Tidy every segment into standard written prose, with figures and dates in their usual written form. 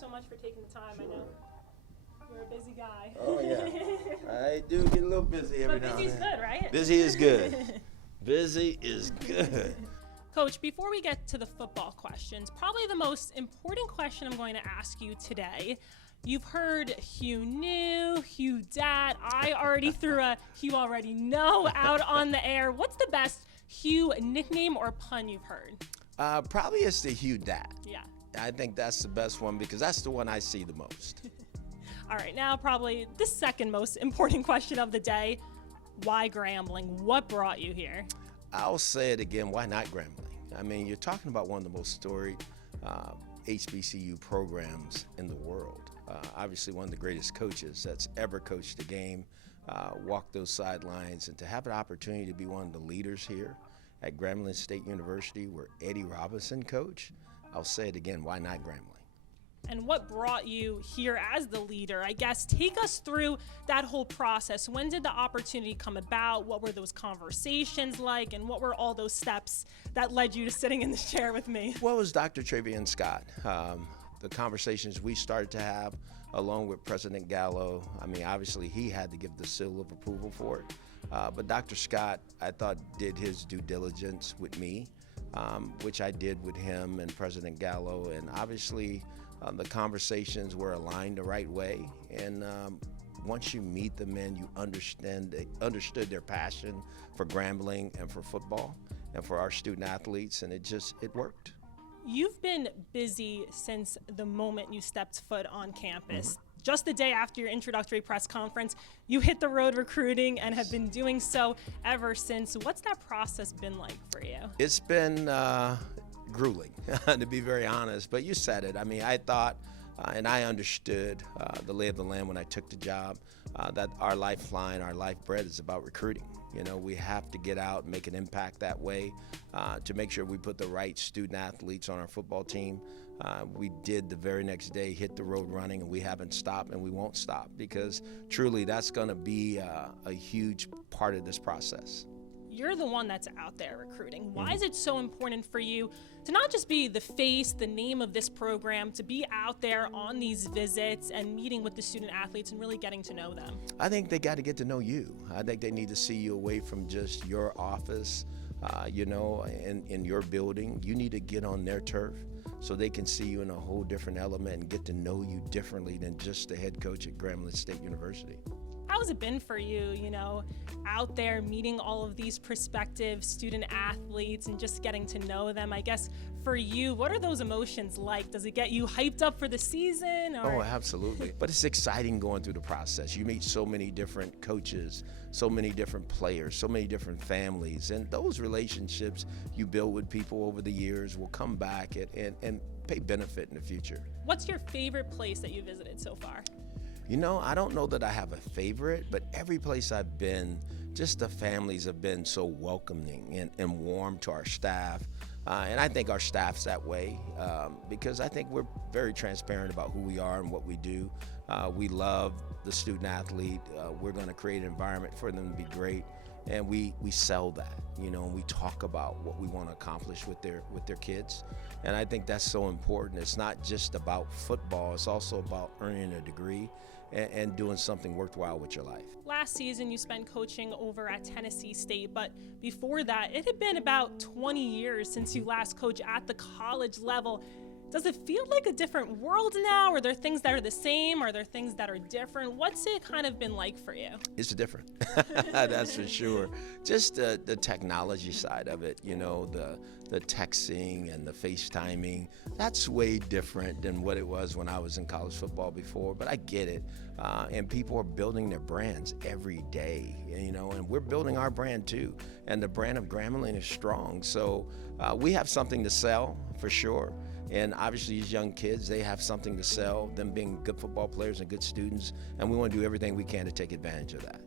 so much for taking the time. I know you're a busy guy. Oh, yeah. I do get a little busy every now and then. But busy's good, right? Busy is good. Busy is good. Coach, before we get to the football questions, probably the most important question I'm going to ask you today. You've heard Hue knew, Hue dat. I already threw a Hue already know out on the air. What's the best Hue nickname or pun you've heard? Probably it's the Hue dat. Yeah. I think that's the best one because that's the one I see the most. All right, now probably the second most important question of the day. Why Grambling? What brought you here? I'll say it again, why not Grambling? I mean, you're talking about one of the most storied HBCU programs in the world. Obviously one of the greatest coaches that's ever coached the game, walked those sidelines, and to have an opportunity to be one of the leaders here at Grambling State University where Eddie Robinson coached, I'll say it again, why not Grambling? And what brought you here as the leader? I guess take us through that whole process. When did the opportunity come about? What were those conversations like? And what were all those steps that led you to sitting in this chair with me? Well, it was Dr. Travian Scott. The conversations we started to have along with President Gallo, I mean, obviously he had to give the seal of approval for it. But Dr. Scott, I thought, did his due diligence with me, which I did with him and President Gallo. And obviously, the conversations were aligned the right way, and once you meet the men, you understood their passion for Grambling and for football and for our student athletes, and it worked. You've been busy since the moment you stepped foot on campus. Just the day after your introductory press conference, you hit the road recruiting and have been doing so ever since. What's that process been like for you? It's been grueling, to be very honest, but you said it. I mean, I thought and I understood the lay of the land when I took the job, that our lifeline, our lifeblood is about recruiting. You know, we have to get out and make an impact that way to make sure we put the right student athletes on our football team. We did the very next day, hit the road running, and we haven't stopped and we won't stop because truly that's going to be a huge part of this process. You're the one that's out there recruiting. Why is it so important for you to not just be the face, the name of this program, to be out there on these visits and meeting with the student athletes and really getting to know them? I think they got to get to know you. I think they need to see you away from just your office, you know, in your building. You need to get on their turf so they can see you in a whole different element and get to know you differently than just the head coach at Grambling State University. How has it been for you, you know, out there meeting all of these prospective student athletes and just getting to know them? I guess for you, what are those emotions like? Does it get you hyped up for the season? Or? Oh, absolutely. But it's exciting going through the process. You meet so many different coaches, so many different players, so many different families, and those relationships you build with people over the years will come back and pay benefit in the future. What's your favorite place that you visited so far? You know, I don't know that I have a favorite, but every place I've been, just the families have been so welcoming and warm to our staff. And I think our staff's that way because I think we're very transparent about who we are and what we do. We love the student athlete. We're going to create an environment for them to be great. And we sell that, you know, and we talk about what we want to accomplish with their kids. And I think that's so important. It's not just about football. It's also about earning a degree and doing something worthwhile with your life. Last season, you spent coaching over at Tennessee State, but before that, it had been about 20 years since you last coached at the college level. Does it feel like a different world now? Are there things that are the same? Are there things that are different? What's it kind of been like for you? It's different, that's for sure. Just the technology side of it, you know, the texting and the FaceTiming, that's way different than what it was when I was in college football before, but I get it. And people are building their brands every day, you know, and we're building our brand too. And the brand of Grambling is strong. So we have something to sell for sure. And obviously these young kids, they have something to sell, them being good football players and good students, and we want to do everything we can to take advantage of that.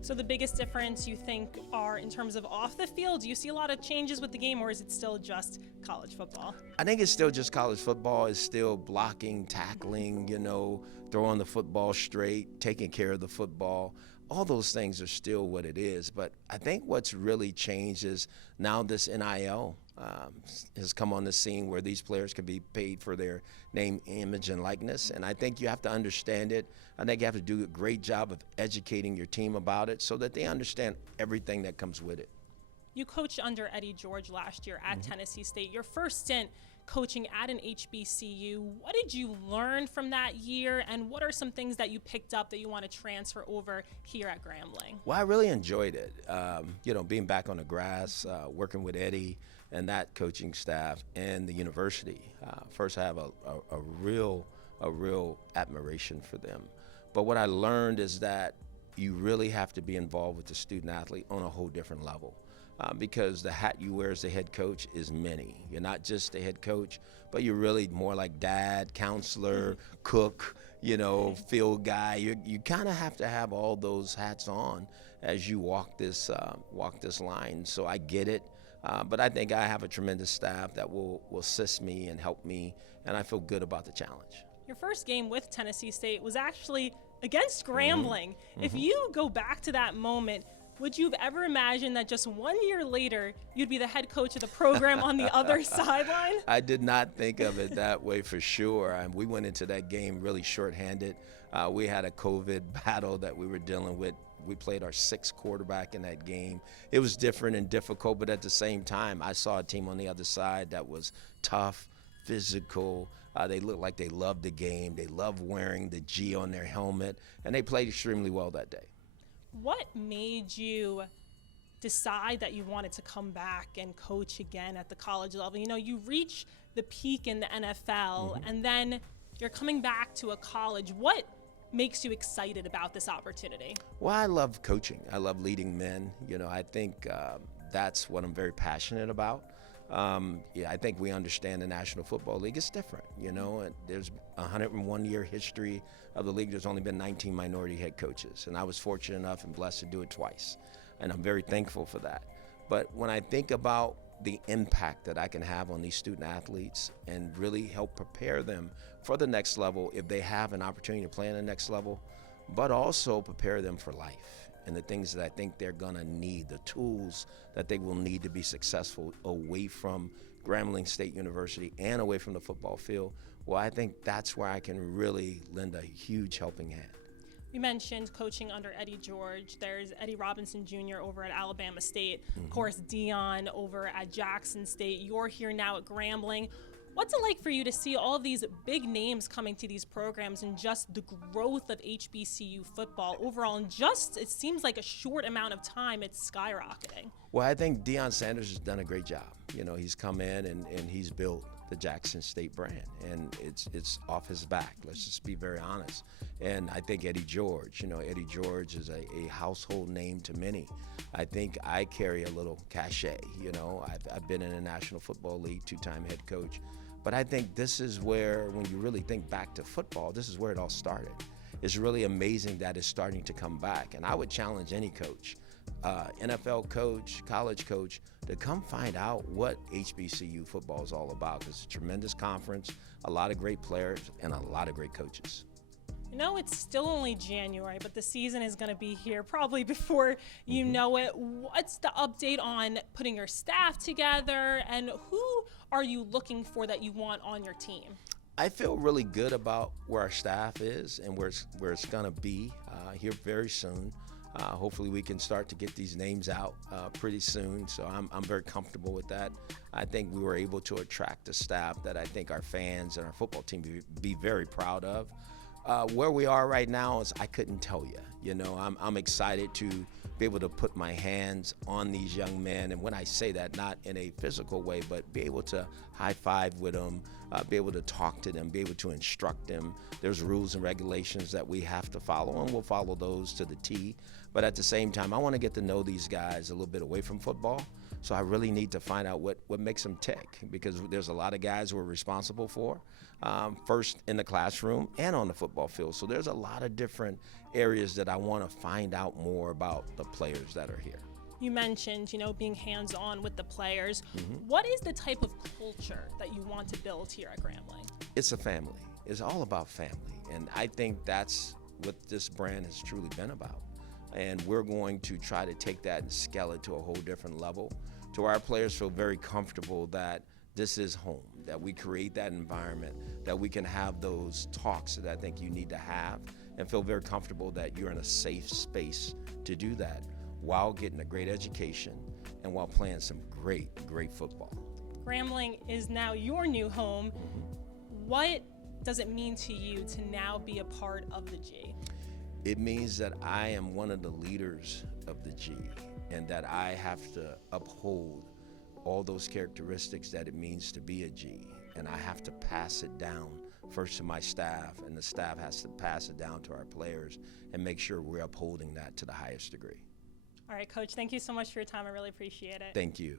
So the biggest difference you think are in terms of off the field? Do you see a lot of changes with the game, or is it still just college football? I think it's still just college football. It's still blocking, tackling, you know, throwing the football straight, taking care of the football. All those things are still what it is. But I think what's really changed is now this NIL has come on the scene where these players can be paid for their name, image, and likeness. And I think you have to understand it. I think you have to do a great job of educating your team about it so that they understand everything that comes with it. You coached under Eddie George last year at Tennessee State. Your first stint coaching at an HBCU. What did you learn from that year, and what are some things that you picked up that you want to transfer over here at Grambling? Well, I really enjoyed it. Being back on the grass, working with Eddie and that coaching staff and the university. First, I have a real admiration for them. But what I learned is that you really have to be involved with the student athlete on a whole different level. Because the hat you wear as the head coach is many. You're not just the head coach, but you're really more like dad, counselor, cook, field guy. You kind of have to have all those hats on as you walk this line. So I get it, but I think I have a tremendous staff that will assist me and help me, and I feel good about the challenge. Your first game with Tennessee State was actually against Grambling. If you go back to that moment, would you have ever imagined that just 1 year later, you'd be the head coach of the program on the other sideline? I did not think of it that way for sure. We went into that game really shorthanded. We had a COVID battle that we were dealing with. We played our sixth quarterback in that game. It was different and difficult, but at the same time, I saw a team on the other side that was tough, physical. They looked like they loved the game. They loved wearing the G on their helmet, and they played extremely well that day. What made you decide that you wanted to come back and coach again at the college level? You reach the peak in the NFL, and then you're coming back to a college. What makes you excited about this opportunity? Well, I love coaching. I love leading men. I think that's what I'm very passionate about. I think we understand the National Football League is different, and there's a 101-year history of the league. There's only been 19 minority head coaches, and I was fortunate enough and blessed to do it twice, and I'm very thankful for that. But when I think about the impact that I can have on these student athletes and really help prepare them for the next level if they have an opportunity to play in the next level, but also prepare them for life and the things that I think they're gonna need, the tools that they will need to be successful away from Grambling State University and away from the football field, well, I think that's where I can really lend a huge helping hand. You mentioned coaching under Eddie George. There's Eddie Robinson Jr. over at Alabama State. Of course, Dion over at Jackson State. You're here now at Grambling. What's it like for you to see all of these big names coming to these programs and just the growth of HBCU football overall? And just, it seems like a short amount of time, it's skyrocketing. Well, I think Deion Sanders has done a great job. He's come in and he's built the Jackson State brand, and it's off his back. Let's just be very honest. And I think Eddie George, Eddie George is a household name to many. I think I carry a little cachet. I've been in the National Football League, two-time head coach. But I think this is where, when you really think back to football, this is where it all started. It's really amazing that it's starting to come back. And I would challenge any coach, NFL coach, college coach, to come find out what HBCU football is all about. It's a tremendous conference, a lot of great players, and a lot of great coaches. It's still only January, but the season is going to be here probably before you know it. What's the update on putting your staff together, and who are you looking for that you want on your team? I feel really good about where our staff is and where it's going to be here very soon. Hopefully we can start to get these names out pretty soon, so I'm very comfortable with that. I think we were able to attract a staff that I think our fans and our football team be very proud of. Where we are right now is I couldn't tell you. I'm excited to be able to put my hands on these young men, and when I say that, not in a physical way, but be able to high five with them, be able to talk to them, be able to instruct them. There's rules and regulations that we have to follow, and we'll follow those to the T. But at the same time, I want to get to know these guys a little bit away from football. So I really need to find out what makes them tick, because there's a lot of guys we're responsible for, first in the classroom and on the football field. So there's a lot of different areas that I want to find out more about the players that are here. You mentioned, being hands-on with the players. What is the type of culture that you want to build here at Grambling? It's a family. It's all about family. And I think that's what this brand has truly been about. And we're going to try to take that and scale it to a whole different level, to where our players feel very comfortable that this is home, that we create that environment, that we can have those talks that I think you need to have, and feel very comfortable that you're in a safe space to do that while getting a great education and while playing some great football. Grambling is now your new home. What does it mean to you to now be a part of the G? It means that I am one of the leaders of the G, and that I have to uphold all those characteristics that it means to be a G, and I have to pass it down first to my staff, and the staff has to pass it down to our players and make sure we're upholding that to the highest degree. All right, Coach, thank you so much for your time. I really appreciate it. Thank you.